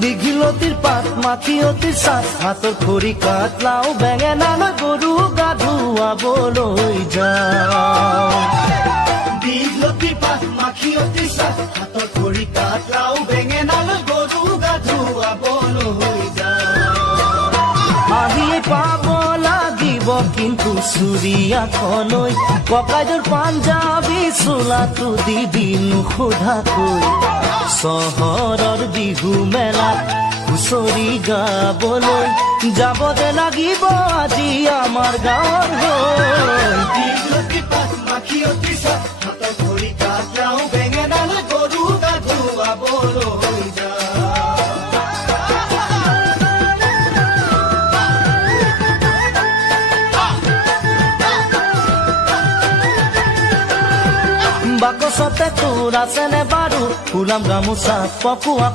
দীঘিলতিৰ পাত মাখিয়তিৰ চাত হাতৰ খৰি কাঠ লাও বেঙেনা লৈ গৰু গা ধুৱাবলৈ যাওঁ দীঘিলতিৰ পাত মাখিয়তিৰ চাত হাতৰ খৰি কাঠ লাও বেঙেনা লৈ গৰু গা ধুৱাবলৈ যাওঁ আহিয়ে পাব লাগিব কিন্তু চুৰিয়াখনৈ ককাইদেউৰ পাঞ্জাবী চোলাটো দিবি নোসোধাকৈ চহৰৰ বিহু মেলাত হুঁচৰি গাবলৈ যাবতে লাগিব আজি আমাৰ গাঁৱৰ হৈ দীঘলতিৰ পাত মাখিয়তিৰ চাত হাতৰ খৰি কাঠ লাও বেঙেনা লৈ গৰু গা ধুৱাবলৈ যাওঁ বাকচতে তোৰ আছেনে বাৰু ফুলাম গামোচা পকোৱা